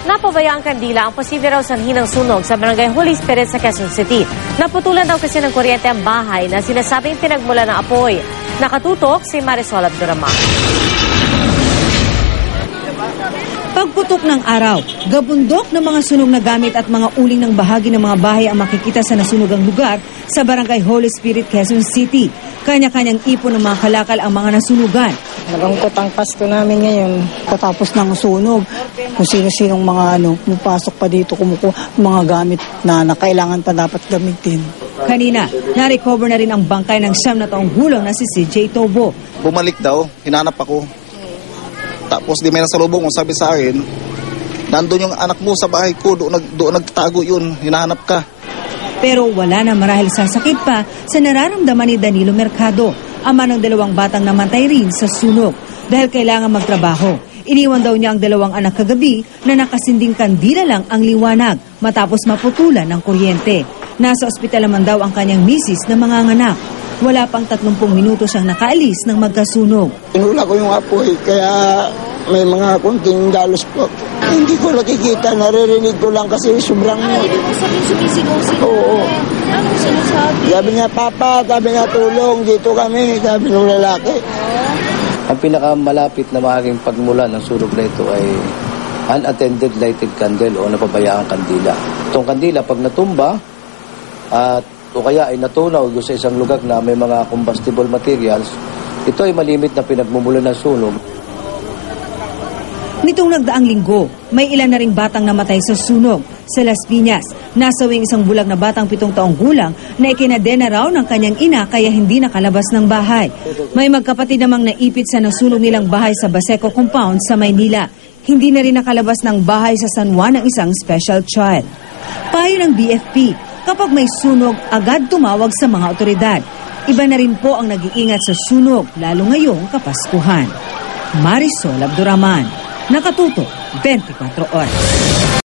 Napabayaan kandila ang posible raw sanhi ng sunog sa Barangay Holy Spirit sa Quezon City. Naputulan daw kasi ng kuryente ang bahay na sinasabing pinagmula ng apoy. Nakatutok si Marisol Abduraman. Pagputok ng araw, gabundok ng mga sunog na gamit at mga uling ng bahagi ng mga bahay ang makikita sa nasunogang lugar sa Barangay Holy Spirit, Quezon City. Kanya-kanyang ipon ng mga kalakal ang mga nasunugan. Nagangkot ang pasto namin ngayon. Katapos ng sunog, kung sino-sinong mga pumapasok pa dito, kumukuha mga gamit na kailangan pa dapat gamitin. Kanina, na-recover na rin ang bangkay ng 9 na taong gulang na si CJ Tobo. Bumalik daw, hinanap ako. Tapos di may nasalubong, sabi sa akin, nandun yung anak mo sa bahay ko, doon nagtago yun, hinahanap ka. Pero wala na marahil sasakit pa sa nararamdaman ni Danilo Mercado, ama ng 2 batang namatay rin sa sunog dahil kailangan magtrabaho. Iniwan daw niya ang 2 anak kagabi na nakasinding kandila lang ang liwanag matapos maputulan ng kuryente. Nasa ospital naman daw ang kanyang misis na manganganak. Wala pang 30 minuto siyang nakaalis ng magkasunog. Inula ko yung apoy, kaya may mga kunting dalos po. Hindi ko nakikita, naririnig ko lang kasi sobrang... Ibig mo sabihin sumisigaw-sigaw? Oo. Anong sinasabi? Sabi niya, Papa, sabi niya, tulong, dito kami, sabi ng lalaki. Ang pinakamalapit na maaaring pagmula ng sunog na ito ay unattended lighted candle o napabayaang kandila. Itong kandila, pag natumba at o kaya ay natunaw doon sa isang lugar na may mga combustible materials, ito ay malimit na pinagmumula ng sunog. Nitong nagdaang linggo, may ilan na ring batang namatay sa sunog sa Las Piñas. Nasawing isang bulag na batang 7 taong gulang na ikinadena raw ng kanyang ina kaya hindi nakalabas ng bahay. May magkapatid namang naipit sa nasunog nilang bahay sa Baseco Compound sa Maynila. Hindi na rin nakalabas ng bahay sa San Juan ng isang special child. Payo ng BFP, kapag may sunog, agad tumawag sa mga otoridad. Iba na rin po ang nag-iingat sa sunog, lalo ngayong Kapaskuhan. Marisol Abduraman, Nakatutok, 24 Oras.